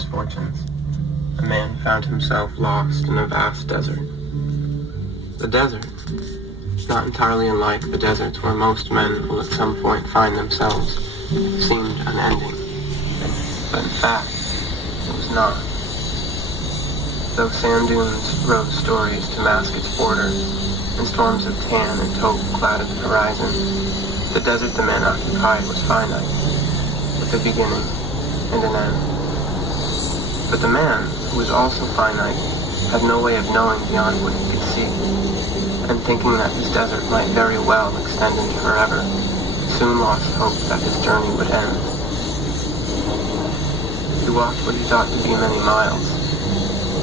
misfortunes, a man found himself lost in a vast desert. The desert, not entirely unlike the deserts where most men will at some point find themselves, seemed unending. But in fact, it was not. Though sand dunes rose stories to mask its borders, and storms of tan and taupe clouded the horizon, the desert the man occupied was finite, with a beginning and an end. But the man, who was also finite, had no way of knowing beyond what he could see, and thinking that his desert might very well extend into forever, soon lost hope that his journey would end. He walked what he thought to be many miles,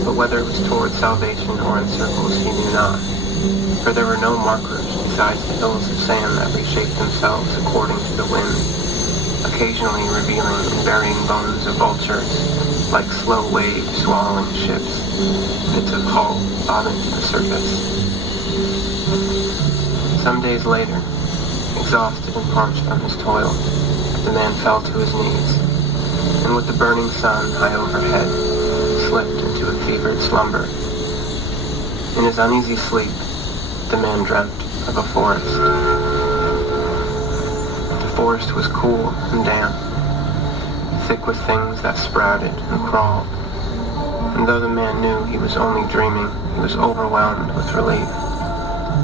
but whether it was toward salvation or in circles he knew not, for there were no markers besides the hills of sand that reshaped themselves according to the wind, occasionally revealing and burying bones of vultures, like slow waves swallowing ships, bits of hull bobbing to the surface. Some days later, exhausted and parched on his toil, the man fell to his knees, and with the burning sun high overhead, slipped into a fevered slumber. In his uneasy sleep, the man dreamt of a forest. The forest was cool and damp, thick with things that sprouted and crawled, and though the man knew he was only dreaming, he was overwhelmed with relief.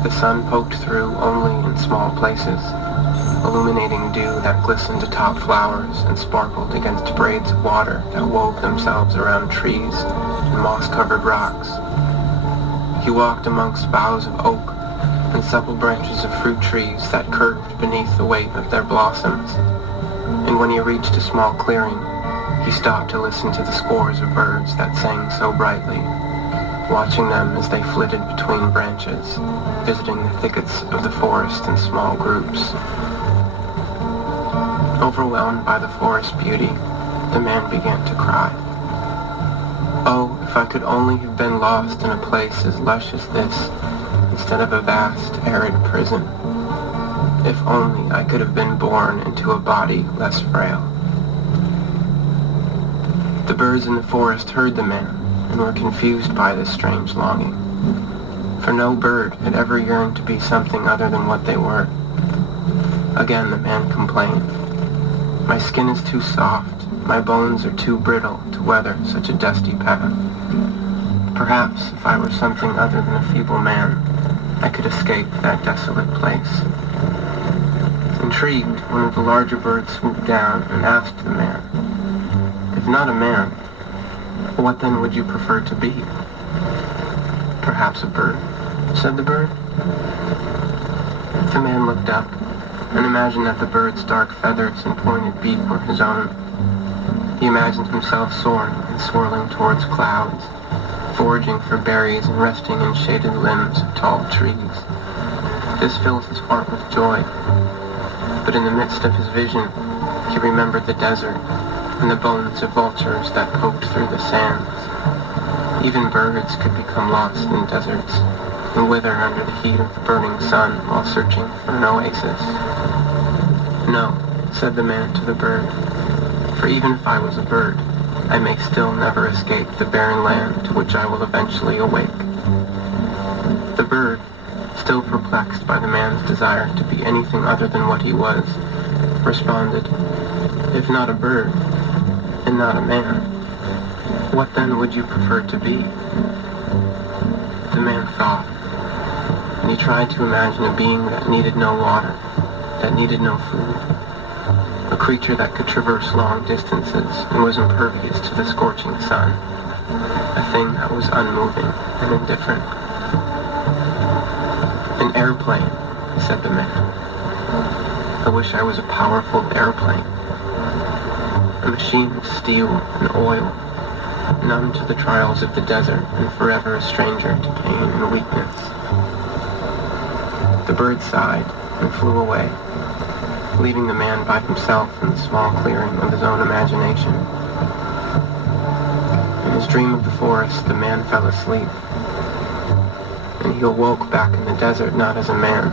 The sun poked through only in small places, illuminating dew that glistened atop flowers and sparkled against braids of water that wove themselves around trees and moss-covered rocks. He walked amongst boughs of oak and supple branches of fruit trees that curved beneath the weight of their blossoms, and when he reached a small clearing, he stopped to listen to the scores of birds that sang so brightly, watching them as they flitted between branches, visiting the thickets of the forest in small groups. Overwhelmed by the forest beauty, the man began to cry. Oh, if I could only have been lost in a place as lush as this, instead of a vast, arid prison. If only I could have been born into a body less frail. The birds in the forest heard the man and were confused by this strange longing, for no bird had ever yearned to be something other than what they were. Again the man complained. My skin is too soft, my bones are too brittle to weather such a dusty path. Perhaps if I were something other than a feeble man, I could escape that desolate place. Intrigued, one of the larger birds swooped down and asked the man, if not a man, what then would you prefer to be? Perhaps a bird, said the bird. The man looked up and imagined that the bird's dark feathers and pointed beak were his own. He imagined himself soaring and swirling towards clouds, foraging for berries and resting in shaded limbs of tall trees. This filled his heart with joy, but in the midst of his vision, he remembered the desert and the bones of vultures that poked through the sands. Even birds could become lost in deserts and wither under the heat of the burning sun while searching for an oasis. No, said the man to the bird, for even if I was a bird, I may still never escape the barren land to which I will eventually awake. The bird, still perplexed by the man's desire to be anything other than what he was, responded, if not a bird, and not a man, what then would you prefer to be? The man thought, and he tried to imagine a being that needed no water, that needed no food, a creature that could traverse long distances and was impervious to the scorching sun, a thing that was unmoving and indifferent. An airplane, said the man. I wish I was a powerful airplane. A machine of steel and oil, numb to the trials of the desert and forever a stranger to pain and weakness. The bird sighed and flew away, leaving the man by himself in the small clearing of his own imagination. In his dream of the forest, the man fell asleep, and he awoke back in the desert not as a man,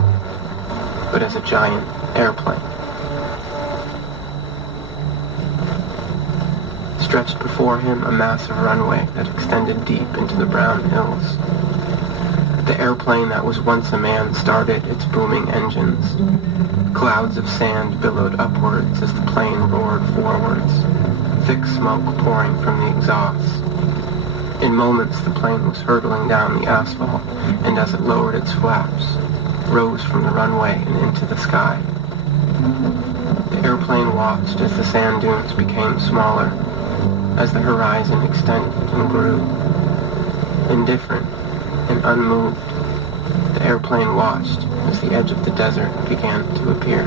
but as a giant airplane. Stretched before him a massive runway that extended deep into the brown hills. The airplane that was once a man started its booming engines. Clouds of sand billowed upwards as the plane roared forwards, thick smoke pouring from the exhausts. In moments the plane was hurtling down the asphalt, and as it lowered its flaps, rose from the runway and into the sky. The airplane watched as the sand dunes became smaller, as the horizon extended and grew. Indifferent and unmoved, the airplane watched as the edge of the desert began to appear.